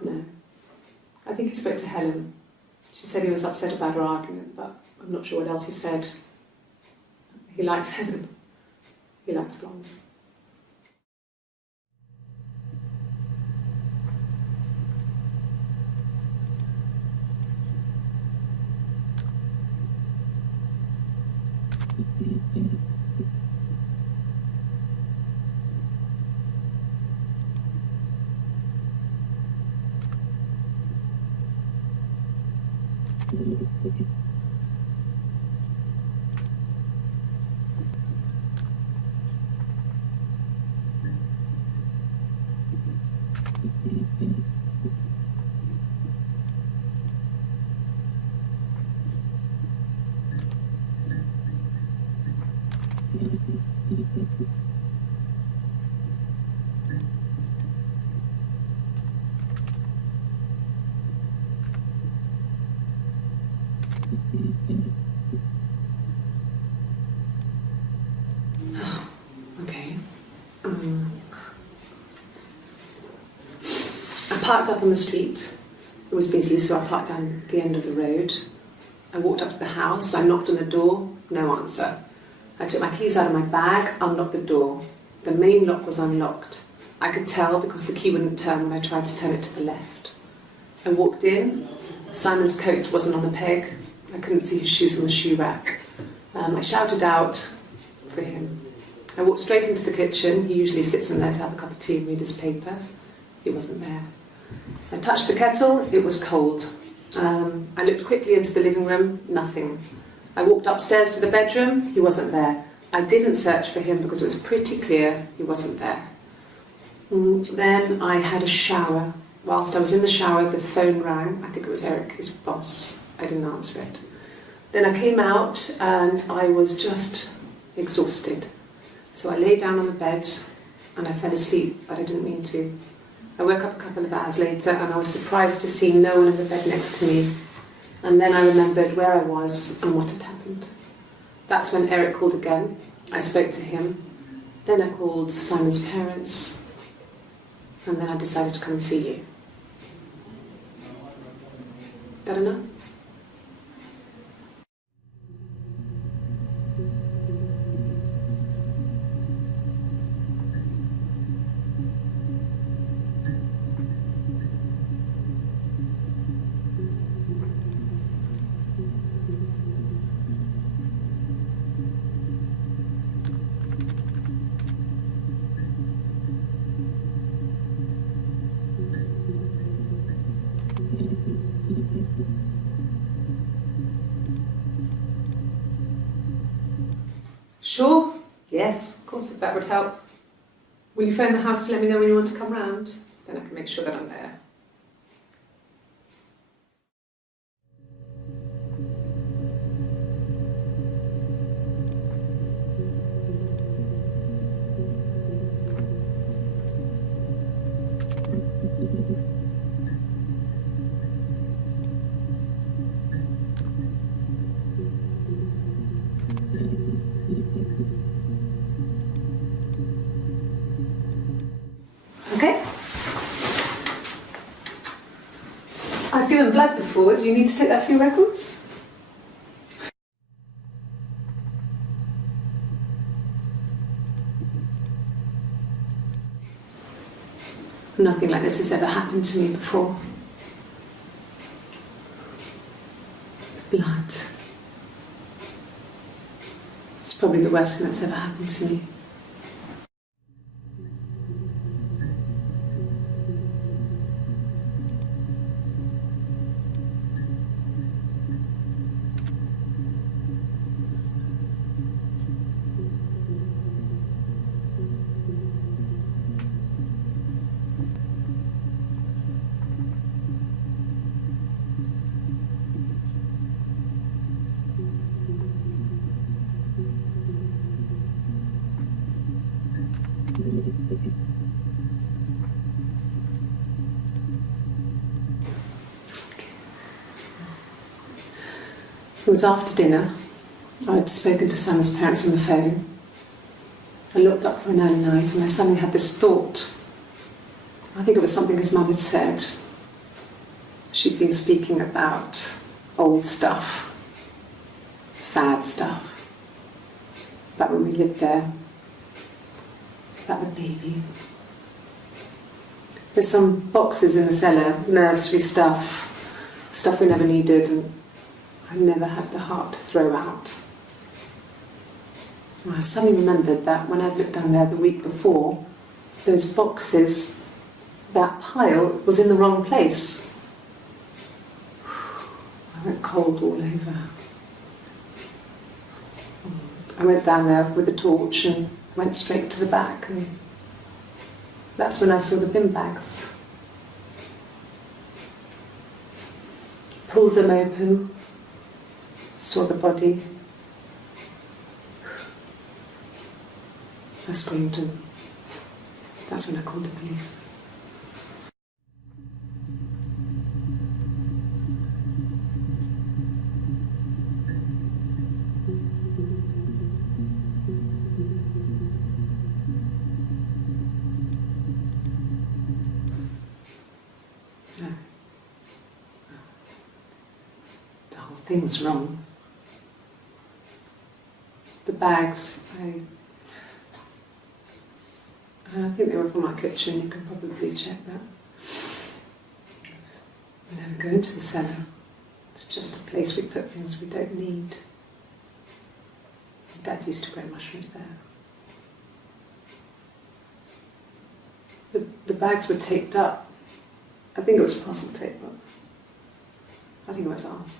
No. I think he spoke to Helen. She said he was upset about her argument, but I'm not sure what else he said. He likes Helen. He likes blondes. Okay. I parked up on the street. It was busy, so I parked down the end of the road. I walked up to the house. I knocked on the door. No answer. I took my keys out of my bag, unlocked the door. The main lock was unlocked. I could tell because the key wouldn't turn when I tried to turn it to the left. I walked in. Simon's coat wasn't on the peg. I couldn't see his shoes on the shoe rack. I shouted out for him. I walked straight into the kitchen. He usually sits in there to have a cup of tea and read his paper. He wasn't there. I touched the kettle. It was cold. I looked quickly into the living room. Nothing. I walked upstairs to the bedroom. He wasn't there. I didn't search for him because it was pretty clear he wasn't there. Then I had a shower. Whilst I was in the shower, the phone rang. I think it was Eric, his boss. I didn't answer it. Then I came out and I was just exhausted. So I lay down on the bed and I fell asleep, but I didn't mean to. I woke up a couple of hours later and I was surprised to see no one in the bed next to me. And then I remembered where I was and what had happened. That's when Eric called again. I spoke to him. Then I called Simon's parents. And then I decided to come and see you. Is that enough? Sure, yes, of course, if that would help. Will you phone the house to let me know when you want to come round? Then I can make sure that I'm there. Okay. I've given blood before. Do you need to take that for your records? Nothing like this has ever happened to me before. The blood. It's probably the worst thing that's ever happened to me. It was after dinner. I'd spoken to Simon's parents on the phone. I looked up for an early night and I suddenly had this thought. I think it was something his mum had said. She'd been speaking about old stuff, sad stuff, about when we lived there, about the baby. There's some boxes in the cellar, nursery stuff we never needed and I never had the heart to throw out. And I suddenly remembered that when I'd looked down there the week before, those boxes, that pile was in the wrong place. I went cold all over. I went down there with a torch and went straight to the back, and that's when I saw the bin bags. Pulled them open, saw the body. I screamed and that's when I called the police. No. The whole thing was wrong. The bags, I think they were from our kitchen, you can probably check that. We never go into the cellar. It's just a place we put things we don't need. Dad used to grow mushrooms there. The bags were taped up. I think it was parcel tape, but I think it was ours.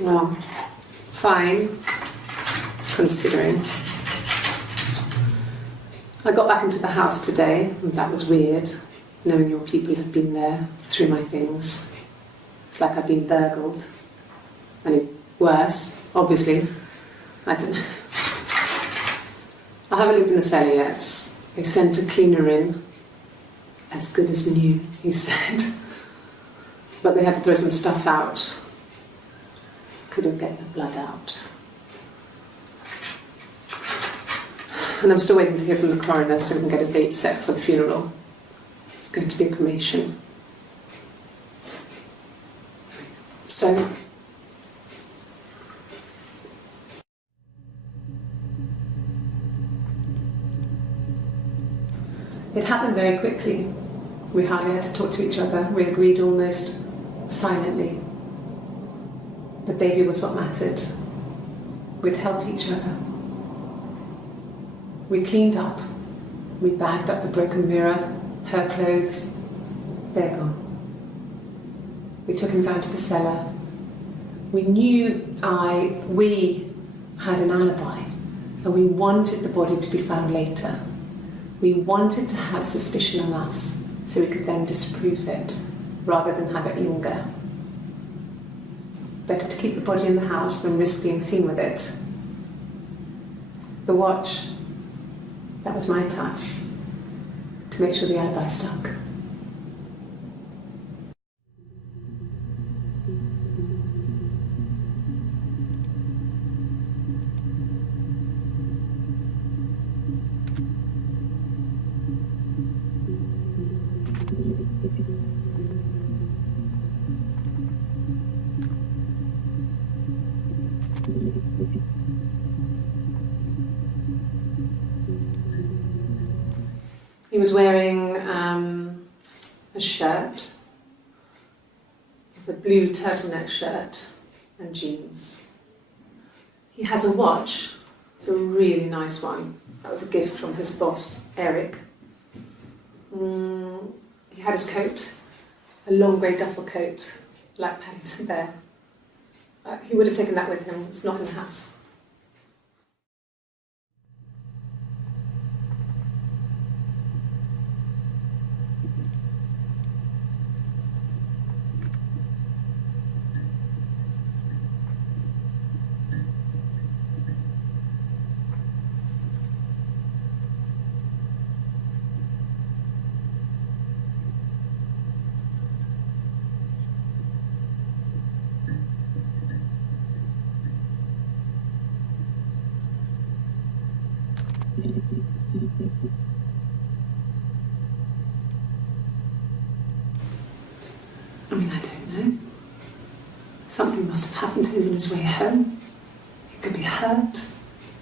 Well, fine, considering. I got back into the house today, and that was weird, knowing your people have been there through my things. It's like I've been burgled. I mean, worse, obviously. I don't know. I haven't lived in the cellar yet. They sent a cleaner in, as good as new, he said. But they had to throw some stuff out. Couldn't get the blood out. And I'm still waiting to hear from the coroner so we can get a date set for the funeral. It's going to be a cremation. So, it happened very quickly. We hardly had to talk to each other. We agreed almost silently. The baby was what mattered. We'd help each other. We cleaned up. We bagged up the broken mirror, her clothes. They're gone. We took him down to the cellar. We knew we had an alibi, and we wanted the body to be found later. We wanted to have suspicion on us, so we could then disprove it, rather than have it linger. Better to keep the body in the house than risk being seen with it. The watch, that was my touch, to make sure the alibi stuck. He was wearing a shirt, it's a blue turtleneck shirt and jeans. He has a watch, it's a really nice one. That was a gift from his boss, Eric. He had his coat, a long grey duffel coat, like Paddington Bear. He would have taken that with him, it's not in the house. I mean, I don't know. Something must have happened to him on his way home. He could be hurt.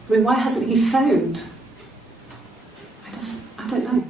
I mean, why hasn't he phoned? I don't know.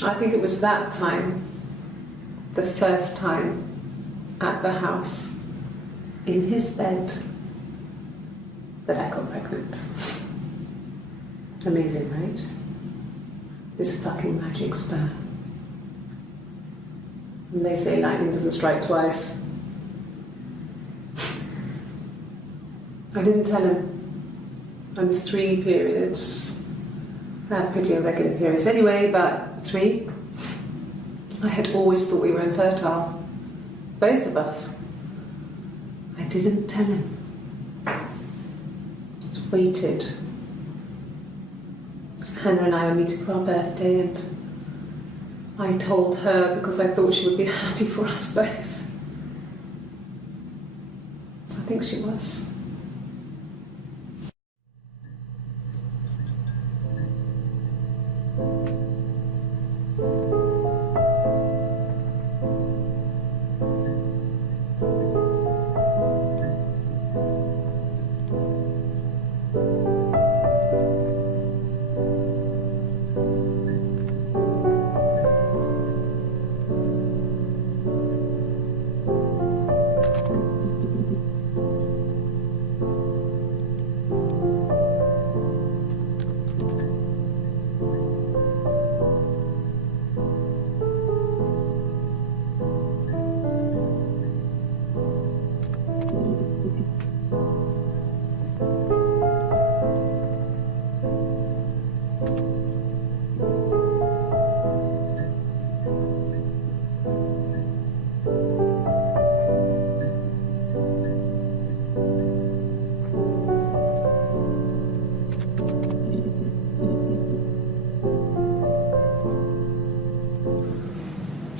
I think it was that time, the first time at the house, in his bed, that I got pregnant. Amazing, right? This fucking magic sperm. And they say lightning doesn't strike twice. I didn't tell him. I missed 3 periods. I had pretty irregular periods anyway, but 3. I had always thought we were infertile. Both of us. I didn't tell him. Just waited. Hannah and I were meeting for our birthday, and I told her because I thought she would be happy for us both. I think she was.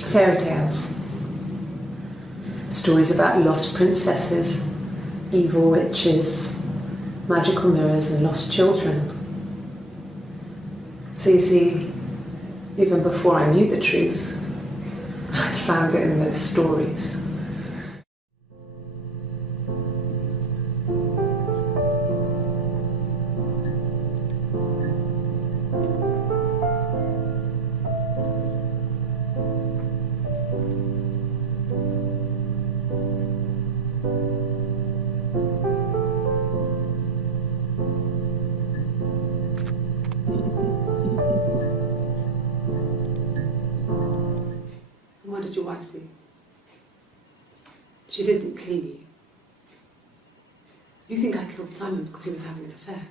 Fairy tales. Stories about lost princesses, evil witches, magical mirrors and lost children. So you see, even before I knew the truth, I'd found it in those stories. What did your wife do? She didn't kill you. You think I killed Simon because he was having an affair?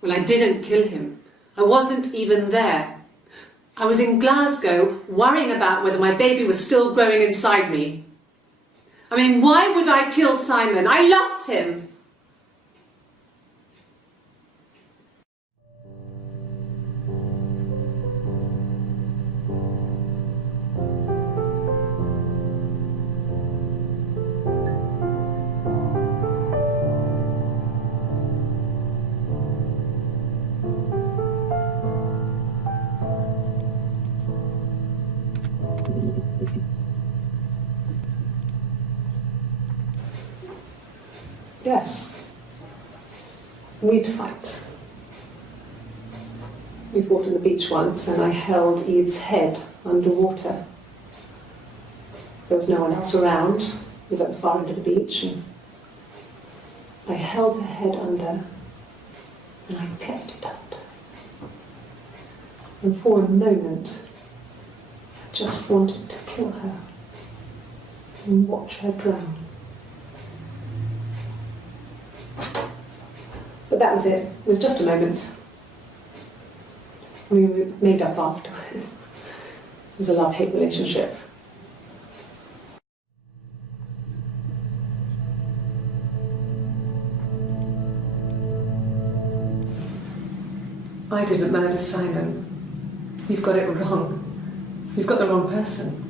Well, I didn't kill him. I wasn't even there. I was in Glasgow worrying about whether my baby was still growing inside me. I mean, why would I kill Simon? I loved him. Yes. We'd fight. We fought on the beach once and I held Eve's head underwater. There was no one else around. It was at the far end of the beach and I held her head under and I kept it under. And for a moment, I just wanted to kill her and watch her drown. But that was it. It was just a moment. We made up after. It was a love-hate relationship. I didn't murder Simon. You've got it wrong. You've got the wrong person.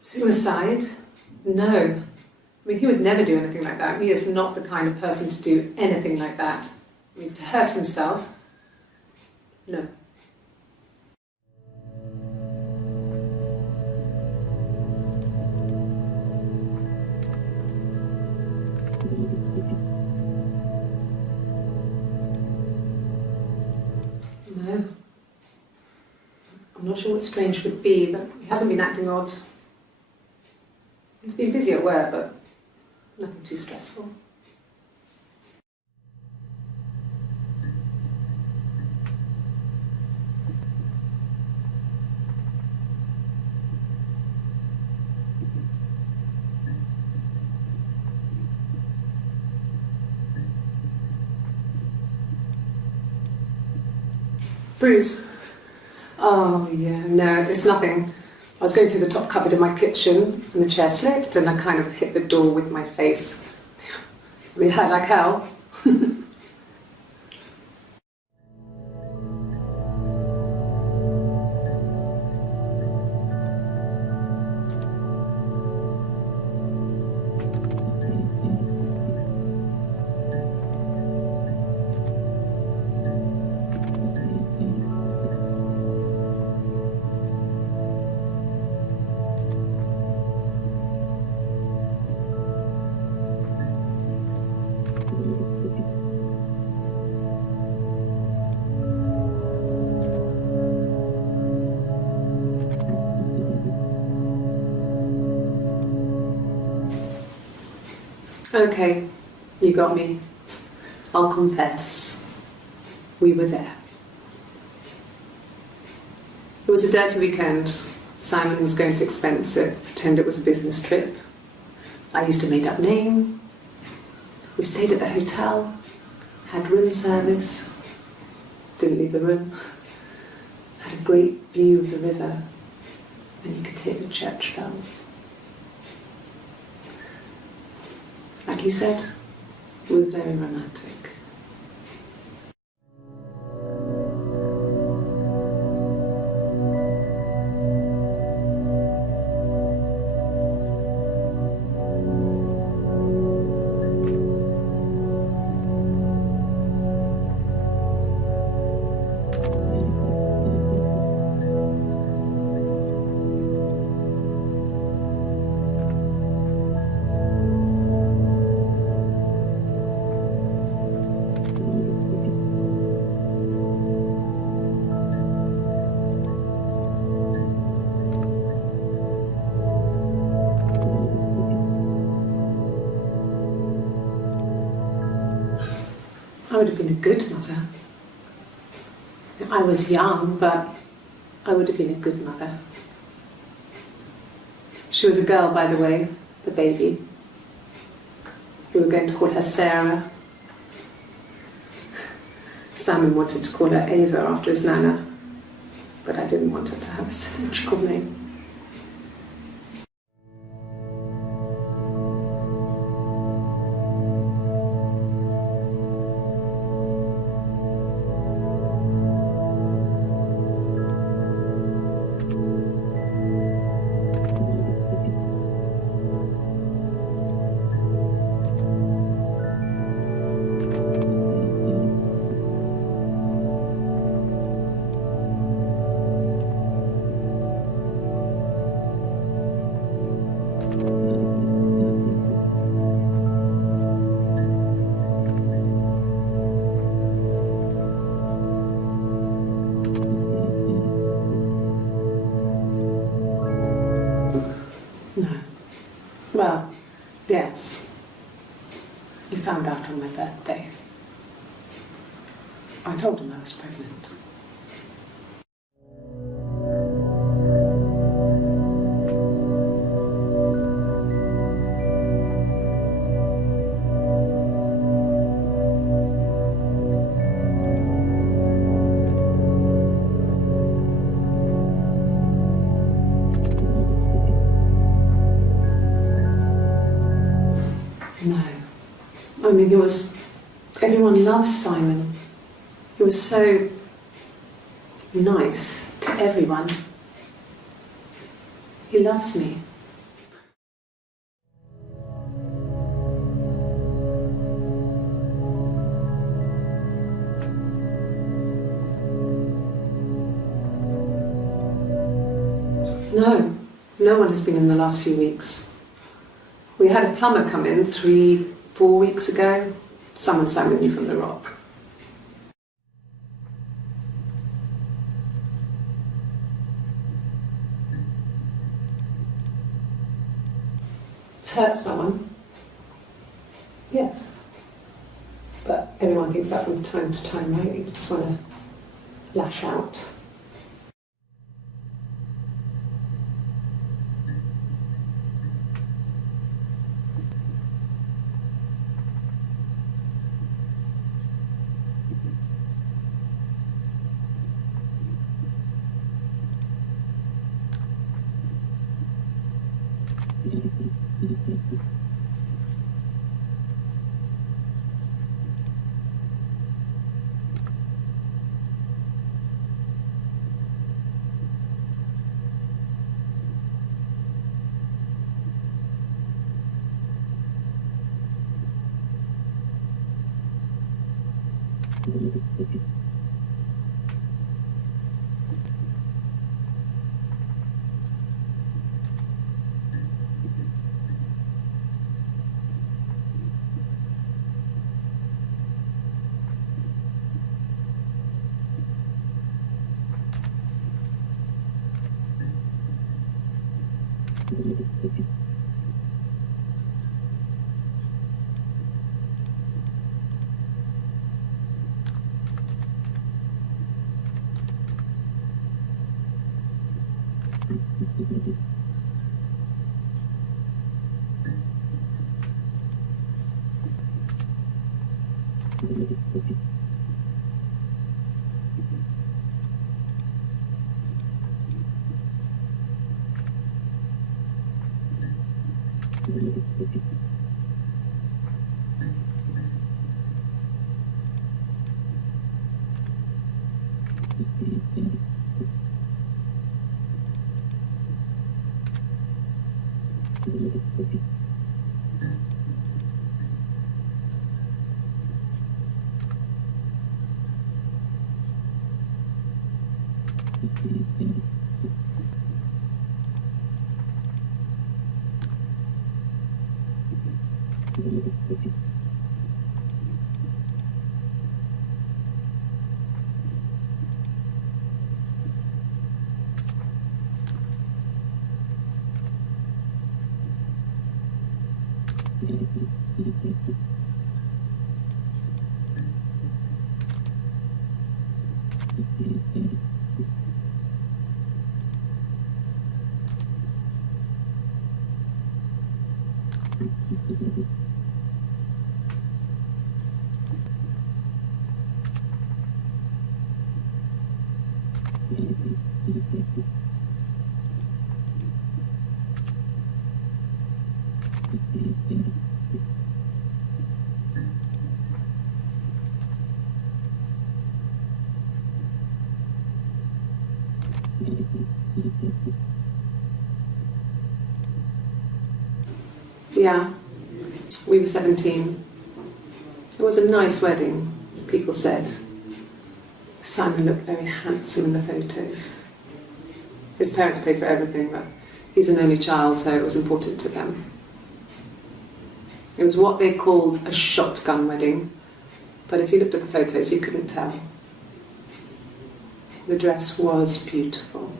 Suicide? No. I mean, he would never do anything like that. He is not the kind of person to do anything like that. I mean, to hurt himself? No. No. I'm not sure what strange would be, but he hasn't been acting odd. He's been busy at work, but nothing too stressful. Bruise? Oh yeah, no, it's nothing. I was going through the top cupboard in my kitchen and the chair slipped and I kind of hit the door with my face. It hurt like hell. Okay, you got me. I'll confess. We were there. It was a dirty weekend. Simon was going to expense it, pretend it was a business trip. I used a made-up name. We stayed at the hotel, had room service, didn't leave the room, had a great view of the river, and you could hear the church bells. Like you said, it was very romantic. I would have been a good mother. I was young, but I would have been a good mother. She was a girl, by the way, the baby. We were going to call her Sarah. Simon wanted to call her Ava after his nana, but I didn't want her to have a symmetrical name. He found out on my birthday. I told him I was pregnant. No. I mean, everyone loves Simon. He was so nice to everyone. He loves me. No, no one has been in the last few weeks. We had a plumber come in 3-4 weeks ago. Someone Simon knew from the rock. Hurt someone? Yes. But everyone thinks that from time to time, right? You just want to lash out. Yeah, we were 17. It was a nice wedding, people said. Simon looked very handsome in the photos. His parents paid for everything, but he's an only child, so it was important to them. It was what they called a shotgun wedding, but if you looked at the photos, you couldn't tell. The dress was beautiful.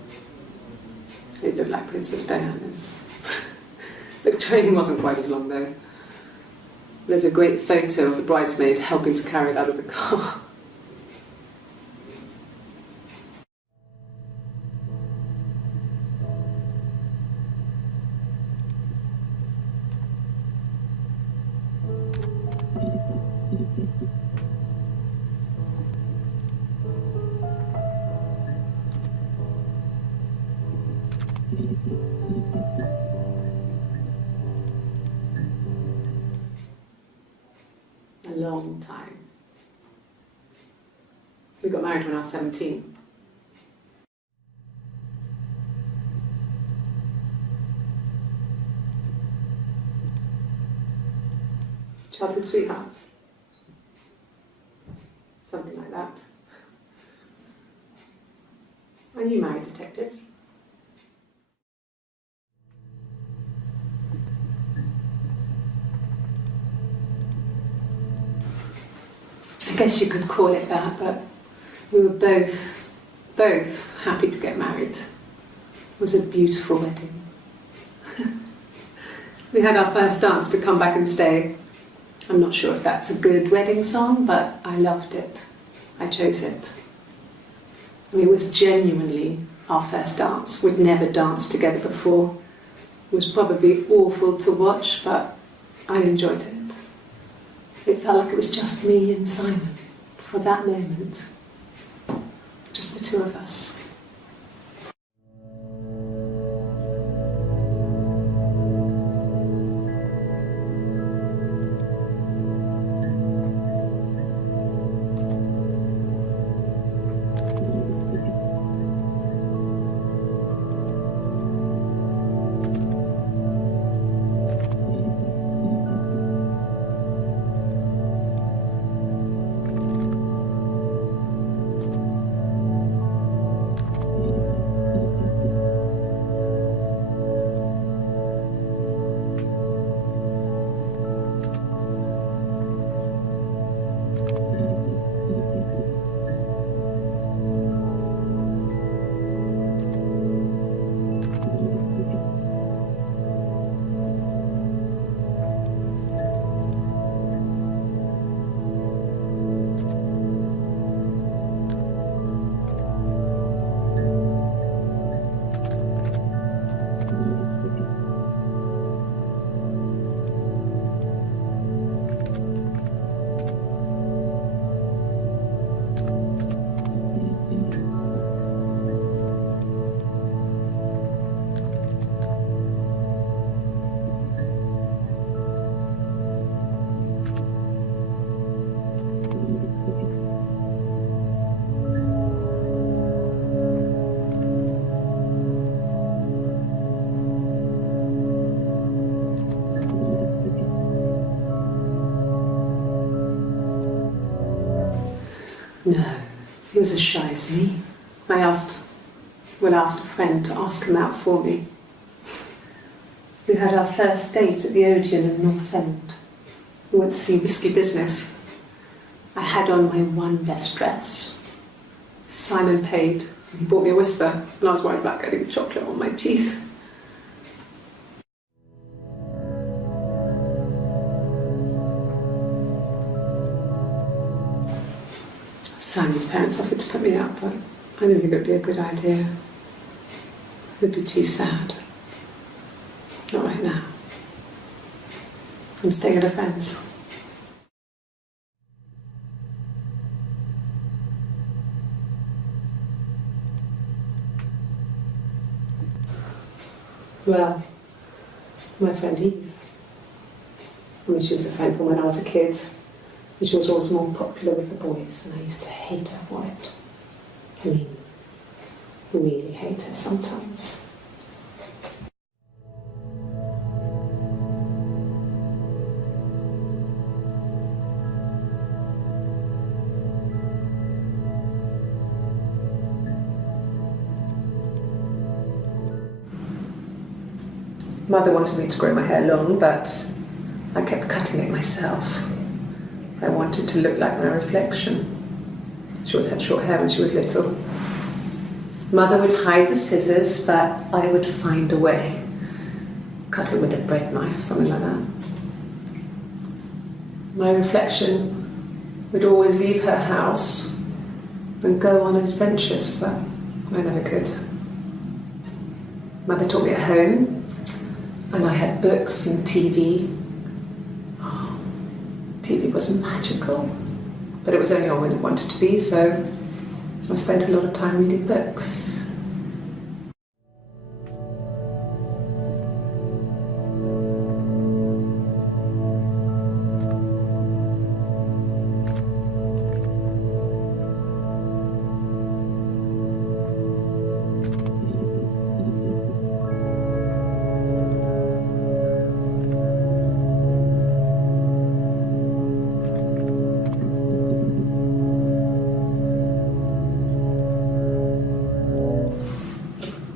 It looked like Princess Diana's. The train wasn't quite as long though. There's a great photo of the bridesmaid helping to carry it out of the car. A long time. We got married when I was 17. Childhood sweethearts. Something like that. Are you married, detective? I guess you could call it that, but we were both happy to get married. It was a beautiful wedding. We had our first dance to Come Back and Stay. I'm not sure if that's a good wedding song, but I loved it. I chose it. I mean, it was genuinely our first dance. We'd never danced together before. It was probably awful to watch, but I enjoyed it. It felt like it was just me and Simon for that moment. Just the two of us. No, he was as shy as me. I asked a friend to ask him out for me. We had our first date at the Odeon in North End. We went to see Risky Business. I had on my one best dress. Simon paid. He bought me a Whisper, and I was worried about getting chocolate on my teeth. Simon's parents offered to put me up, but I didn't think it would be a good idea. It would be too sad. Not right now. I'm staying at a friend's. Well, my friend Eve. I mean, she was a friend from when I was a kid. And she was always more popular with the boys, and I used to hate her for it. I mean, really hate her sometimes. Mother wanted me to grow my hair long, but I kept cutting it myself. I wanted to look like my reflection. She always had short hair when she was little. Mother would hide the scissors, but I would find a way. Cut it with a bread knife, something like that. My reflection would always leave her house and go on adventures, but I never could. Mother taught me at home, and I had books and TV. Oh, TV was magical, but it was only on when it wanted to be, so I spent a lot of time reading books.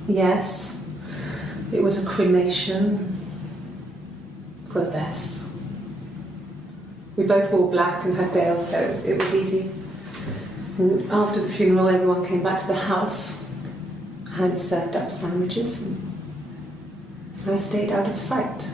Yes, it was a cremation for the best. We both wore black and had veils, so it was easy. And after the funeral, everyone came back to the house. Hannah served up sandwiches, and I stayed out of sight.